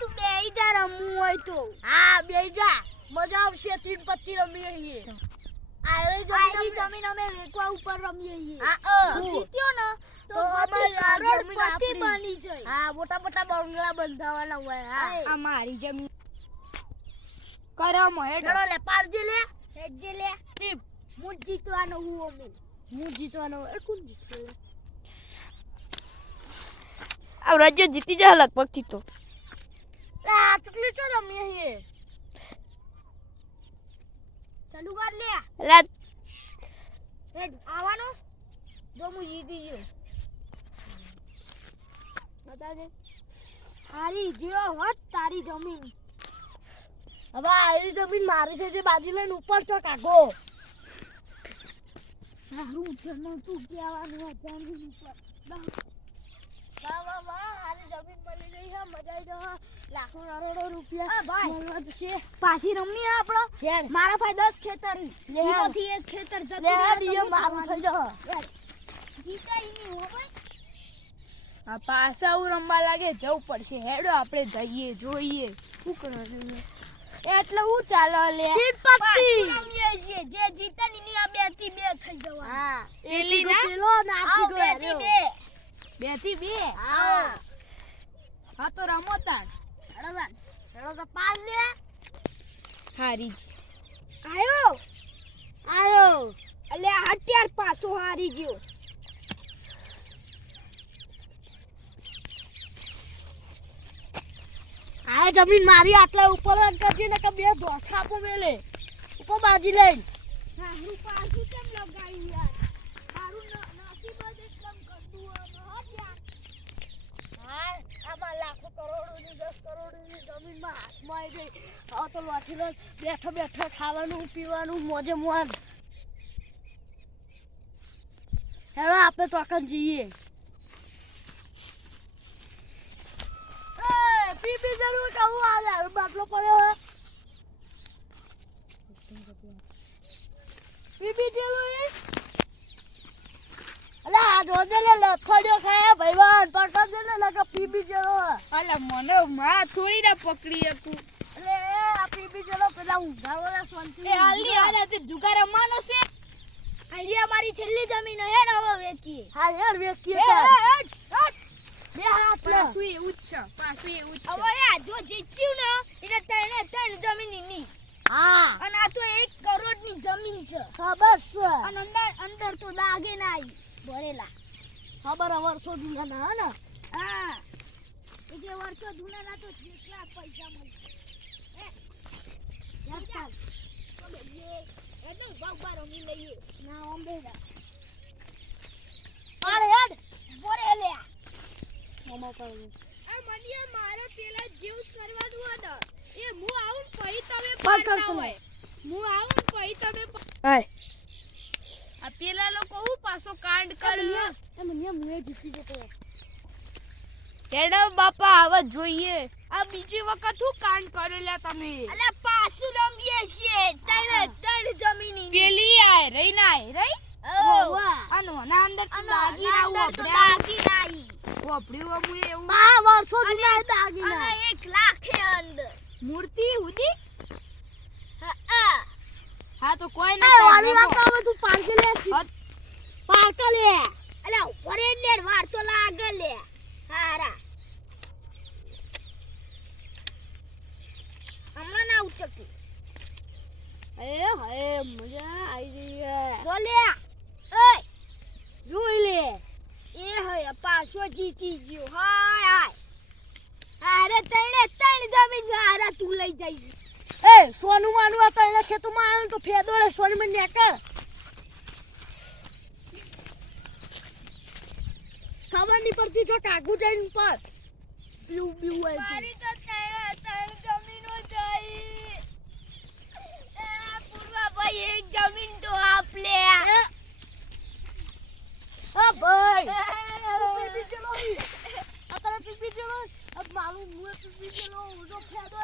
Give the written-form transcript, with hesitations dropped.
તું બેહી જા રમવું હોય તો હા બેહી જા મજા આવશે 3-25 રમીએ છીએ આરી જમીન અમે વેકવા ઉપર રમીએ છીએ હા જીત્યો ને તો અમારી કરોડપતિ બની જાય હા મોટા મોટા બંગલા બંધાવાના હોય હા અમારી જમીન કરમ હેડો ચલો લે પારજી લે હેડજે લે ટીપ હું જીતવાનો હું જીતવાનો એ કોણ જીતશે આ રાજ્ય જીતી જાય લગભગ થી તો આ ચકલી ચો રમીએ છીએ ચાલુ કર લે એટલે હેડ આવવાનો જો હું જીતી ગયો બતાજે હારી જીરો હોત તારી જમીન હવે આરી જમીન મારી છે જે બાજી લઈને ઉપર તો કાગો હારું જનો તું કેવાનું જમીન ઉપર વાહ વાહ વાહ હારી જમીન મળી ગઈ છે મજા આવી જવા લાખો કરોડો રૂપિયા મળવા છે પાછી રમી આપણો યાર મારા પાસે 10 ખેતર લે. એમાંથી એક ખેતર જતું લે રહે તો ડીએ હું મારું થઈ જા જીતાઈ નહીં હો ભાઈ આ પાછા હું રમવા લાગે જવું પડશે હેડો આપણે જઈએ જોઈએ શું કરવાનું એટલે હું ચાલો લે પાછું રમીએ છીએ જે જીતે ને એની આ 2 થી 2 થઈ જવાનું હા પેલી ના પેલો નાખી આવ દો 2 થી 2 2 થી 2 હા હા તો રમો તાણ હળવાન ચલો તો પાલ લે હારી આયો આયો એટલે અત્યાર પાછો હારી ગયો આ જમીન મારી આટલા ઉપર જ કરજે ને કે બે ધોખા આપો મેલે ઉપર બાજી લઈને હારું પાછું કેમ લગાવ્યું યાર મારું નસીબ જ એકદમ ગંદુ હો યાર હા આમાં લાખો કરોડોની 10 કરોડની જમીનમાં હાથમાં આવી ગઈ હવે તો લાઠીનો બેઠો બેઠો ખાવાનું પીવાનું મોજે મોજ હેલો આપણે તો આખા જઈએ પીપી જરૂર કહું આ બાટલો પડ્યો હે પીપી જેલો એ અલા આ જોજે લે લખડ્યો ખાયા ભાઈવાન પકડ દે ને લગા પીપી જેલો અલા મને માં થોડી ના પકડી શકું એટલે આ પીપી જેલો પેલા ઊંઘા વાળા શાંતિ એ હાલની આ તે જુગાર રમવાનો છે આઈડિયા મારી છેલ્લી જમીન હે ને હવે વેચીએ હા યાર વેકી બે હાથ લે પાછું એવું જ છે પાછું એવું જ હવે યાર જો જીત્યું ને એને ત્રણ જમીન ની હા અને આ તો 1 કરોડ ની જમીન છે ખબર છે અને અંદર તો દાગે નાઈ ભરેલા ખબર વર્ષો જૂના ના ને હા એ જે વર્ષો જૂના ના તો કેટલા પૈસા મળે યાર ચાલ એટલે ઉભા રમી લઈએ ના ઓમ્બેડા અરે હેડ બોરે લે મમ્મા પર આ મનિયા મારે પેલા જેવું જ કરવાનું હતું એ હું આવું પછી તમે બંધ કર પાડતા તું. હોય હું આવું પછી તમે હાય આ પેલા લોકો હું પાછો કાંડ કરે એ મને મુએ જીતી જતો હેડો બાપા હવે જોઈએ આ બીજી વખત હું કાંડ કરેલા તમે અલે પાછું રમીએ છીએ ત્રણ જમીન પેલી આય રહી ના આય રહી આ નોના અંદર તો દાગી રાવું તો દાગી નાઈ વાપર્યું અમુ એવું બા વર્ષો જૂના દાગીના અને 1 લાખ હે અંદર મૂર્તિ ઉડી હા હા તો કોઈ એ ના વાલી વાત તો તું પારકે લે પારકા લે અલે ઉપર લે વાર તો લાગે લે હારા હમણાં ના ઉચકી એ હાય મજા આવી ગઈ જો લે ઓય જોઈ લે એ હે પાછો જીતી ગયો હાય હાય અરે ત્રણ જમીન હારા તું લઈ જઈશ એ સોનું માનું આ તને ખેતમાં આવ્યું તો ફેદો રે સોની મને નેકર ખબર નહીં પડતી જો કાગુ જઈને પર પીવું પીવું આવી મારી તો ત્રણ જમીનો જઈ પૂર્વા ભાઈ એક જમીન તો આપ લે હા ભાઈ પીપી ચલો આ તારા પીપી ચલો અબ મારું મુએ પીપી ચલો જો ફેદો